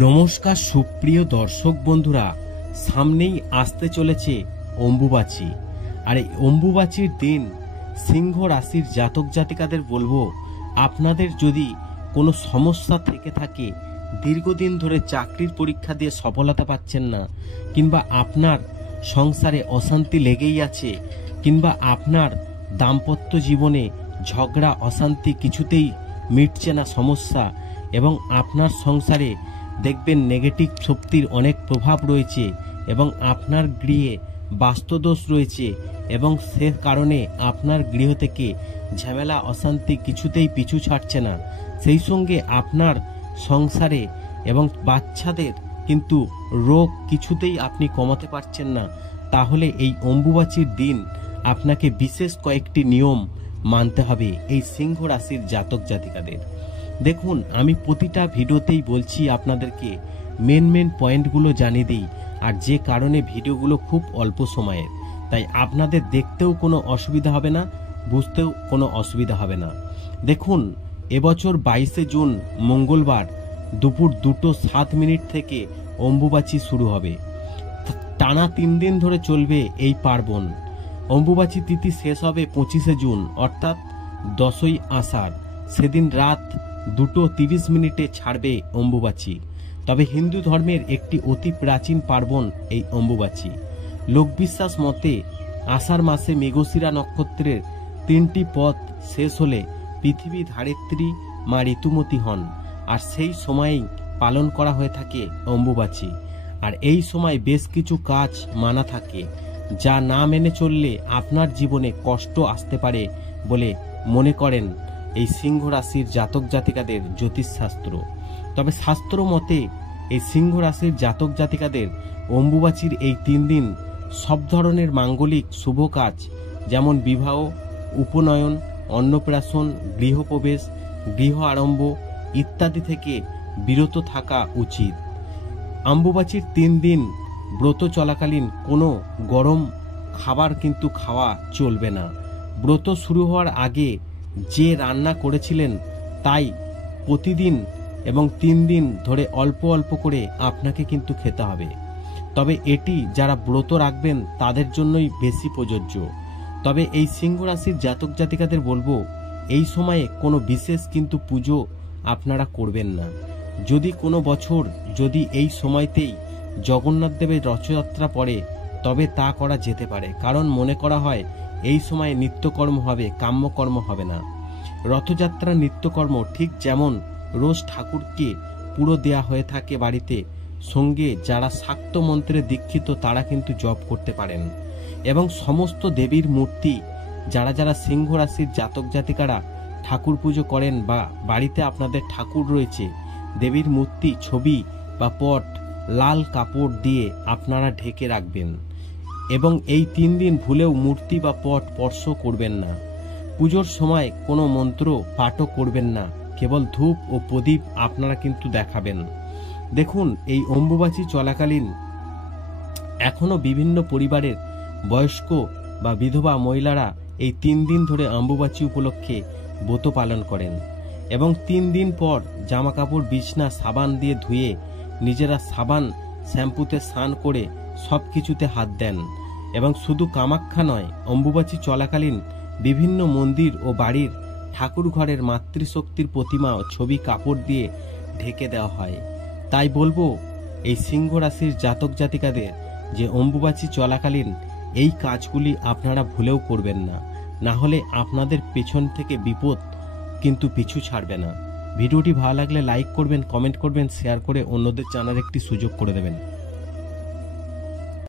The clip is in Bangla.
নমস্কার সুপ্রিয় দর্শক বন্ধুরা, সামনেই আসতে চলেছে অম্বুবাচী। আর এই অম্বুবাচীর দিন সিংহ রাশির জাতক জাতিকাদের বলবো, আপনাদের যদি কোনো সমস্যা থেকে থাকে, দীর্ঘদিন ধরে চাকরির পরীক্ষা দিয়ে সফলতা পাচ্ছেন না, কিংবা আপনার সংসারে অশান্তি লেগেই আছে, কিংবা আপনার দাম্পত্য জীবনে ঝগড়া অশান্তি কিছুতেই মিটছে না সমস্যা, এবং আপনার সংসারে দেখবেন নেগেটিভ শক্তির অনেক প্রভাব রয়েছে, এবং আপনার গৃহে বাস্তুদোষ রয়েছে, এবং সে কারণে আপনার গৃহ থেকে ঝামেলা অশান্তি কিছুতেই পিছু ছাড়ছে না, সেই সঙ্গে আপনার সংসারে এবং বাচ্চাদের কিন্তু রোগ কিছুতেই আপনি কমাতে পারছেন না, তাহলে এই অম্বুবাচীর দিন আপনাকে বিশেষ কয়েকটি নিয়ম মানতে হবে এই সিংহ রাশির জাতক জাতিকাদের। দেখুন, আমি প্রতিটা ভিডিওতেই বলছি আপনাদেরকে মেন পয়েন্টগুলো জানিয়ে দিই, আর যে কারণে ভিডিওগুলো খুব অল্প সময়ের, তাই আপনাদের দেখতেও কোনো অসুবিধা হবে না, বুঝতেও কোনো অসুবিধা হবে না। দেখুন, এবছর 22শে জুন মঙ্গলবার দুপুর 2:07 থেকে অম্বুবাচী শুরু হবে। টানা 3 দিন ধরে চলবে এই পার্বণ। অম্বুবাচী তিথি শেষ হবে 25শে জুন, অর্থাৎ 10ই আষাঢ়। সেদিন রাত 2:30 ছাড়বে অম্বুবাচী। তবে হিন্দু ধর্মের একটি অতি প্রাচীন পার্বণ এই অম্বুবাচী। লোকবিশ্বাস মতে আষাঢ় মাসে মৃগশিরা নক্ষত্রের 3টি পথ শেষ হলে পৃথিবী ধারিত্রী মা ঋতুমতী হন, আর সেই সময়েই পালন করা হয়ে থাকে অম্বুবাচী। আর এই সময় বেশ কিছু কাজ মানা থাকে, যা না মেনে চললে আপনার জীবনে কষ্ট আসতে পারে বলে মনে করেন এই সিংহ রাশির জাতক জাতিকাদের জ্যোতিষশাস্ত্র। তবে শাস্ত্র মতে এই সিংহ রাশির জাতক জাতিকাদের অম্বুবাচীর এই 3 দিন সব ধরনের মাঙ্গলিক শুভ কাজ, যেমন বিবাহ, উপনয়ন, অন্নপ্রাশন, গৃহপ্রবেশ, গৃহ আরম্ভ ইত্যাদি থেকে বিরত থাকা উচিত। অম্বুবাচীর 3 দিন ব্রত চলাকালীন কোনো গরম খাবার কিন্তু খাওয়া চলবে না। ব্রত শুরু হওয়ার আগে যে রান্না করেছিলেন তাই প্রতিদিন এবং 3 দিন ধরে অল্প অল্প করে আপনাকে কিন্তু খেতে হবে। তবে এটি যারা ব্রত রাখবেন তাদের জন্যই বেশি প্রযোজ্য। তবে এই সিংহ রাশির জাতক জাতিকাদের বলবো, এই সময়ে কোনো বিশেষ কিন্তু পুজো আপনারা করবেন না। যদি কোনো বছর যদি এই সময়তেই জগন্নাথ দেবের রথযাত্রা পড়ে, তবে তা করা যেতে পারে, কারণ মনে করা হয় এই সময়ে নিত্যকর্ম হবে, কাম্যকর্ম হবে না। রথযাত্রা নিত্যকর্ম ঠিক যেমন রোজ ঠাকুরকে পুরো দেয়া হয়ে থাকে বাড়িতে, সঙ্গে যারা শাক্ত মন্ত্রে দীক্ষিত তারা কিন্তু জপ করতে পারেন। এবং সমস্ত দেবীর মূর্তি যারা যারা সিংহ রাশির জাতক জাতিকারা ঠাকুর পুজো করেন, বা বাড়িতে আপনাদের ঠাকুর রয়েছে, দেবীর মূর্তি ছবি বা পট লাল কাপড় দিয়ে আপনারা ঢেকে রাখবেন, এবং এই 3 দিন ভুলেও মূর্তি বা পট স্পর্শ করবেন না। পুজোর সময় কোনো মন্ত্র পাঠও করবেন না, কেবল ধূপ ও প্রদীপ আপনারা কিন্তু দেখাবেন। দেখুন, এই অম্বুবাচী চলাকালীন এখনো বিভিন্ন পরিবারের বয়স্ক বা বিধবা মহিলারা এই 3 দিন ধরে অম্বুবাচী উপলক্ষে ব্রত পালন করেন, এবং 3 দিন পর জামা কাপড় বিছনা সাবান দিয়ে ধুয়ে নিজেরা সাবান শ্যাম্পুতে স্নান করে সব কিছুতে হাত দেন। এবং শুধু কামাখ্যা নয়, অম্বুবাচী চলাকালীন বিভিন্ন মন্দির ও বাড়ির ঠাকুর ঘরের মাতৃশক্তির প্রতিমা ও ছবি কাপড় দিয়ে ঢেকে দেওয়া হয়। তাই বলবো এই সিংহ রাশির জাতক জাতিকাদের যে অম্বুবাচী চলাকালীন এই কাজগুলি আপনারা ভুলেও করবেন না, না হলে আপনাদের পেছন থেকে বিপদ কিন্তু পিছু ছাড়বে না। ভিডিওটি ভালো লাগলে লাইক করবেন, কমেন্ট করবেন, শেয়ার করে অন্যদের জানার একটি সুযোগ করে দেবেন।